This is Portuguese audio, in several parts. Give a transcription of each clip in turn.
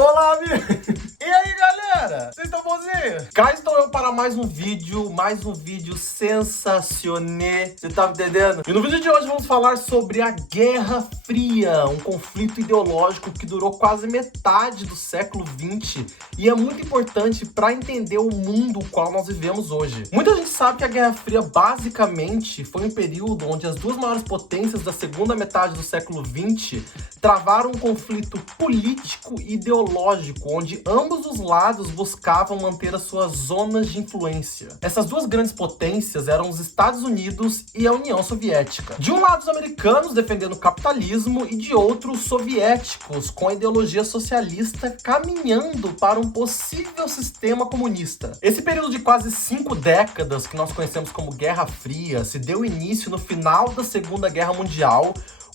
Olá, amigo! E aí, galera? Vocês estão bonzinhos? Cá estou eu para mais um vídeo sensacionê. Você tá me entendendo? E no vídeo de hoje vamos falar sobre a Guerra Fria, um conflito ideológico que durou quase metade do século XX e é muito importante para entender o mundo no qual nós vivemos hoje. Muita gente sabe que a Guerra Fria basicamente foi um período onde as duas maiores potências da segunda metade do século XX travaram um conflito político e ideológico, onde ambos os lados buscavam manter as suas zonas de influência. Essas duas grandes potências eram os Estados Unidos e a União Soviética. De um lado, os americanos defendendo o capitalismo e de outro, os soviéticos com a ideologia socialista caminhando para um possível sistema comunista. Esse período de quase 5 décadas, que nós conhecemos como Guerra Fria, se deu início no final da Segunda Guerra Mundial,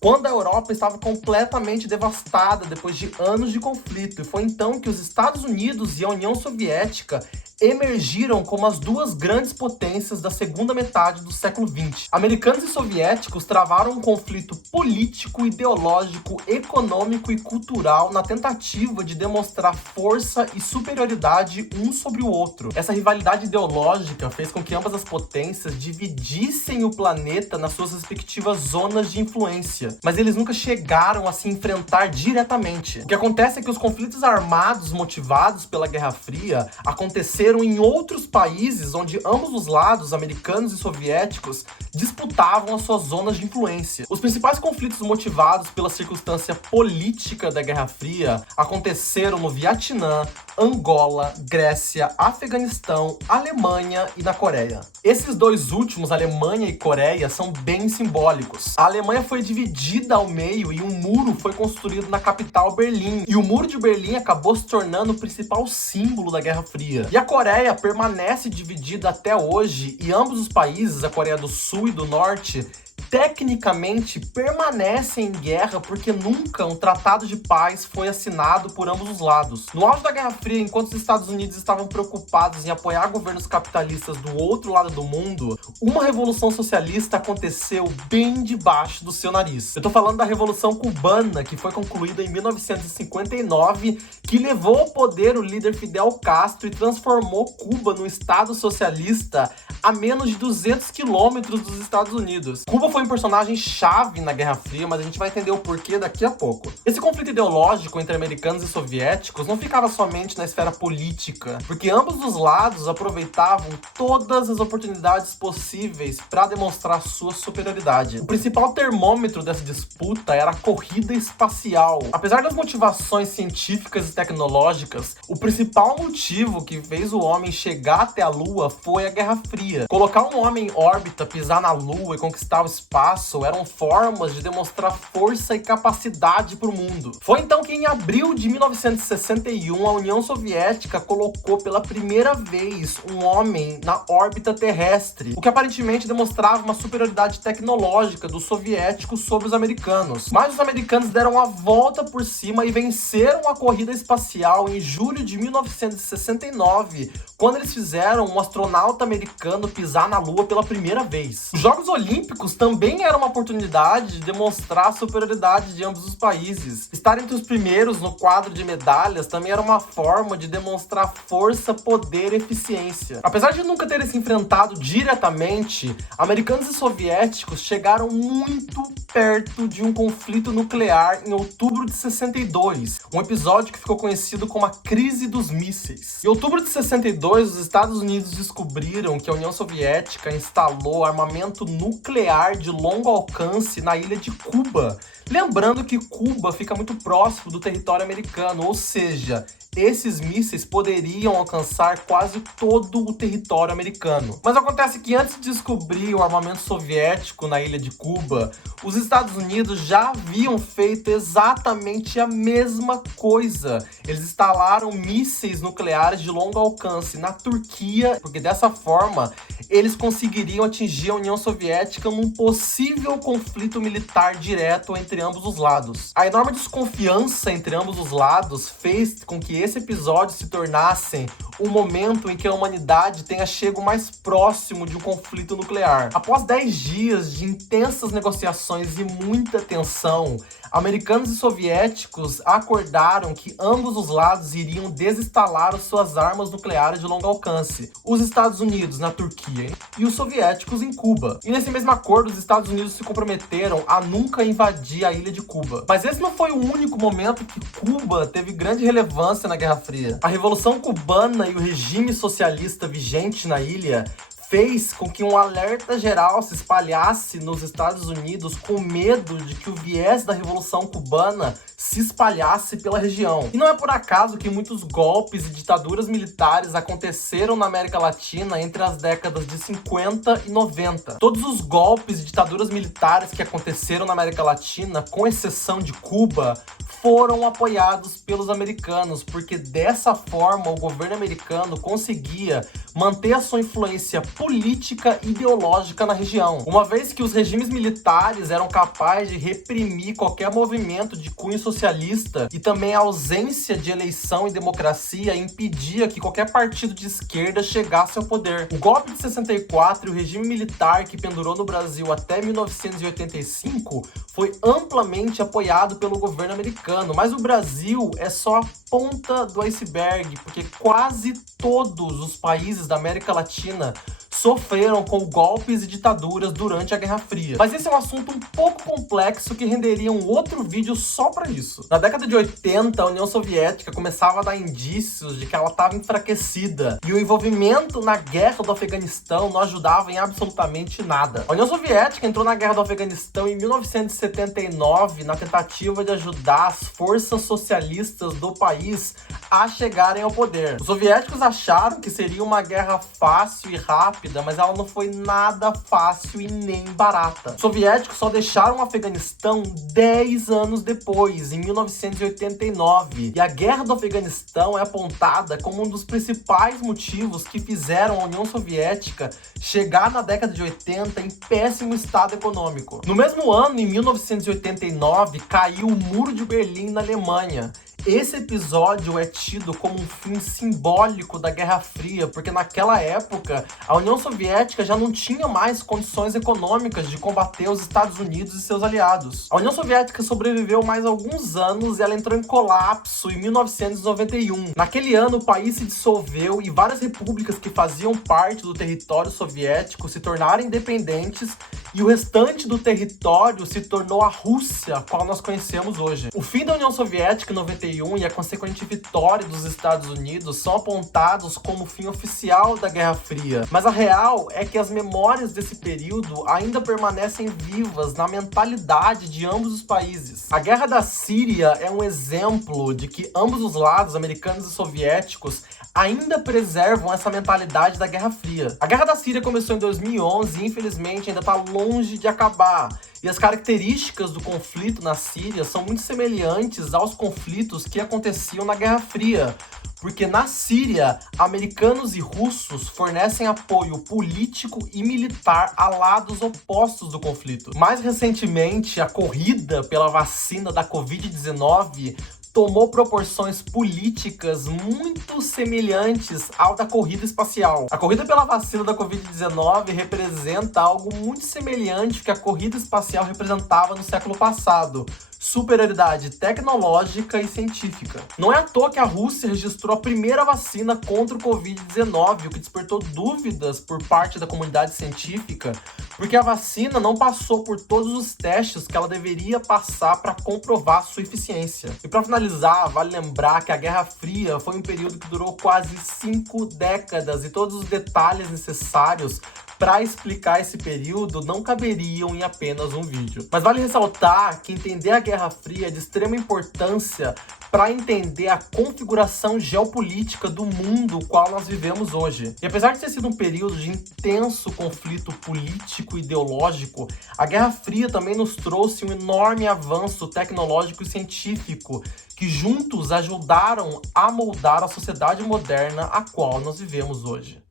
quando a Europa estava completamente devastada depois de anos de conflito. E foi então que os Estados Unidos e a União Soviética emergiram como as duas grandes potências da segunda metade do século XX. Americanos e soviéticos travaram um conflito político, ideológico, econômico e cultural na tentativa de demonstrar força e superioridade um sobre o outro. Essa rivalidade ideológica fez com que ambas as potências dividissem o planeta nas suas respectivas zonas de influência, mas eles nunca chegaram a se enfrentar diretamente. O que acontece é que os conflitos armados motivados pela Guerra Fria aconteceram em outros países onde ambos os lados, americanos e soviéticos, disputavam as suas zonas de influência. Os principais conflitos motivados pela circunstância política da Guerra Fria aconteceram no Vietnã, Angola, Grécia, Afeganistão, Alemanha e na Coreia. Esses dois últimos, Alemanha e Coreia, são bem simbólicos. A Alemanha foi dividida ao meio e um muro foi construído na capital, Berlim. E o Muro de Berlim acabou se tornando o principal símbolo da Guerra Fria. E a Coreia permanece dividida até hoje e ambos os países, a Coreia do Sul e do Norte, tecnicamente permanecem em guerra porque nunca um tratado de paz foi assinado por ambos os lados. No auge da Guerra Fria, enquanto os Estados Unidos estavam preocupados em apoiar governos capitalistas do outro lado do mundo, uma revolução socialista aconteceu bem debaixo do seu nariz. Eu tô falando da Revolução Cubana, que foi concluída em 1959, que levou ao poder o líder Fidel Castro e transformou Cuba num estado socialista a menos de 200 quilômetros dos Estados Unidos. Cuba foi um personagem chave na Guerra Fria, mas a gente vai entender o porquê daqui a pouco. Esse conflito ideológico entre americanos e soviéticos não ficava somente na esfera política, porque ambos os lados aproveitavam todas as oportunidades possíveis para demonstrar sua superioridade. O principal termômetro dessa disputa era a corrida espacial. Apesar das motivações científicas e tecnológicas, o principal motivo que fez o homem chegar até a Lua foi a Guerra Fria. Colocar um homem em órbita, pisar na Lua e conquistar o espaço eram formas de demonstrar força e capacidade para o mundo. Foi então que em abril de 1961 a União Soviética colocou pela primeira vez um homem na órbita terrestre, o que aparentemente demonstrava uma superioridade tecnológica dos soviéticos sobre os americanos. Mas os americanos deram a volta por cima e venceram a corrida espacial em julho de 1969, quando eles fizeram um astronauta americano pisar na Lua pela primeira vez. Os Jogos Olímpicos também eram uma oportunidade de demonstrar a superioridade de ambos os países. Estar entre os primeiros no quadro de medalhas também era uma forma de demonstrar força, poder e eficiência. Apesar de nunca terem se enfrentado diretamente, americanos e soviéticos chegaram muito perto de um conflito nuclear em outubro de 62, um episódio que ficou conhecido como a Crise dos Mísseis. Em outubro de 62, os Estados Unidos descobriram que a União Soviética instalou armamento nuclear de longo alcance na ilha de Cuba. Lembrando que Cuba fica muito próximo do território americano, ou seja, esses mísseis poderiam alcançar quase todo o território americano. Mas acontece que antes de descobrir o armamento soviético na ilha de Cuba, os Estados Unidos já haviam feito exatamente a mesma coisa. Eles instalaram mísseis nucleares de longo alcance na Turquia, porque dessa forma eles conseguiriam atingir a União Soviética num possível conflito militar direto entre ambos os lados. A enorme desconfiança entre ambos os lados fez com que esse episódio se tornasse o momento em que a humanidade tenha chegado mais próximo de um conflito nuclear. Após 10 dias de intensas negociações e muita tensão, americanos e soviéticos acordaram que ambos os lados iriam desinstalar as suas armas nucleares de longo alcance. Os Estados Unidos na Turquia e os soviéticos em Cuba. E nesse mesmo acordo, os Estados Unidos se comprometeram a nunca invadir a ilha de Cuba. Mas esse não foi o único momento que Cuba teve grande relevância na Guerra Fria. A Revolução Cubana e o regime socialista vigente na ilha fez com que um alerta geral se espalhasse nos Estados Unidos com medo de que o viés da Revolução Cubana se espalhasse pela região. E não é por acaso que muitos golpes e ditaduras militares aconteceram na América Latina entre as décadas de 50 e 90. Todos os golpes e ditaduras militares que aconteceram na América Latina, com exceção de Cuba, foram apoiados pelos americanos, porque dessa forma o governo americano conseguia manter a sua influência política e ideológica na região. Uma vez que os regimes militares eram capazes de reprimir qualquer movimento de cunho socialista e também a ausência de eleição e democracia impedia que qualquer partido de esquerda chegasse ao poder. O golpe de 64 e o regime militar que pendurou no Brasil até 1985 foi amplamente apoiado pelo governo americano, mas o Brasil é só a ponta do iceberg, porque quase todos os países da América Latina sofreram com golpes e ditaduras durante a Guerra Fria. Mas esse é um assunto um pouco complexo que renderia um outro vídeo só para isso. Na década de 80, a União Soviética começava a dar indícios de que ela estava enfraquecida e o envolvimento na Guerra do Afeganistão não ajudava em absolutamente nada. A União Soviética entrou na Guerra do Afeganistão em 1979 na tentativa de ajudar as forças socialistas do país a chegarem ao poder. Os soviéticos acharam que seria uma guerra fácil e rápida, mas ela não foi nada fácil e nem barata. Os soviéticos só deixaram o Afeganistão 10 anos depois, em 1989. E a Guerra do Afeganistão é apontada como um dos principais motivos que fizeram a União Soviética chegar na década de 80 em péssimo estado econômico. No mesmo ano, em 1989, caiu o Muro de Berlim na Alemanha. Esse episódio é tido como um fim simbólico da Guerra Fria, porque naquela época a União Soviética já não tinha mais condições econômicas de combater os Estados Unidos e seus aliados. A União Soviética sobreviveu mais alguns anos e ela entrou em colapso em 1991. Naquele ano o país se dissolveu e várias repúblicas que faziam parte do território soviético se tornaram independentes e o restante do território se tornou a Rússia, qual nós conhecemos hoje. O fim da União Soviética em 91 e a consequente vitória dos Estados Unidos são apontados como o fim oficial da Guerra Fria. Mas a real é que as memórias desse período ainda permanecem vivas na mentalidade de ambos os países. A Guerra da Síria é um exemplo de que ambos os lados, americanos e soviéticos, ainda preservam essa mentalidade da Guerra Fria. A Guerra da Síria começou em 2011 e infelizmente ainda está longe de acabar. E as características do conflito na Síria são muito semelhantes aos conflitos que aconteciam na Guerra Fria. Porque na Síria, americanos e russos fornecem apoio político e militar a lados opostos do conflito. Mais recentemente, a corrida pela vacina da Covid-19 tomou proporções políticas muito semelhantes ao da corrida espacial. A corrida pela vacina da Covid-19 representa algo muito semelhante que a corrida espacial representava no século passado. Superioridade tecnológica e científica. Não é à toa que a Rússia registrou a primeira vacina contra o Covid-19, o que despertou dúvidas por parte da comunidade científica, porque a vacina não passou por todos os testes que ela deveria passar para comprovar sua eficiência. E para finalizar, vale lembrar que a Guerra Fria foi um período que durou quase 5 décadas e todos os detalhes necessários para explicar esse período não caberiam em apenas um vídeo. Mas vale ressaltar que entender a Guerra Fria é de extrema importância para entender a configuração geopolítica do mundo qual nós vivemos hoje. E apesar de ter sido um período de intenso conflito político e ideológico, a Guerra Fria também nos trouxe um enorme avanço tecnológico e científico que juntos ajudaram a moldar a sociedade moderna a qual nós vivemos hoje.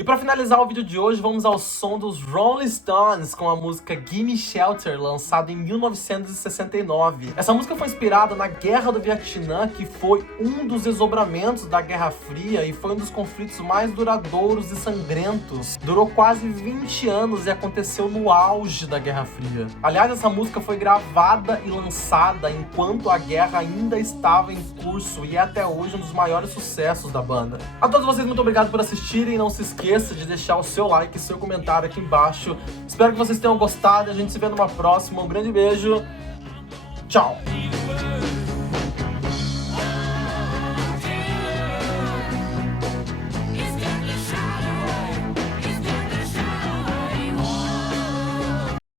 E pra finalizar o vídeo de hoje, vamos ao som dos Rolling Stones com a música Gimme Shelter, lançada em 1969. Essa música foi inspirada na Guerra do Vietnã, que foi um dos desdobramentos da Guerra Fria e foi um dos conflitos mais duradouros e sangrentos. Durou quase 20 anos e aconteceu no auge da Guerra Fria. Aliás, essa música foi gravada e lançada enquanto a guerra ainda estava em curso e é até hoje um dos maiores sucessos da banda. A todos vocês, muito obrigado por assistirem. Não se esqueça de deixar o seu like e seu comentário aqui embaixo. Espero que vocês tenham gostado e a gente se vê numa próxima. Um grande beijo. Tchau!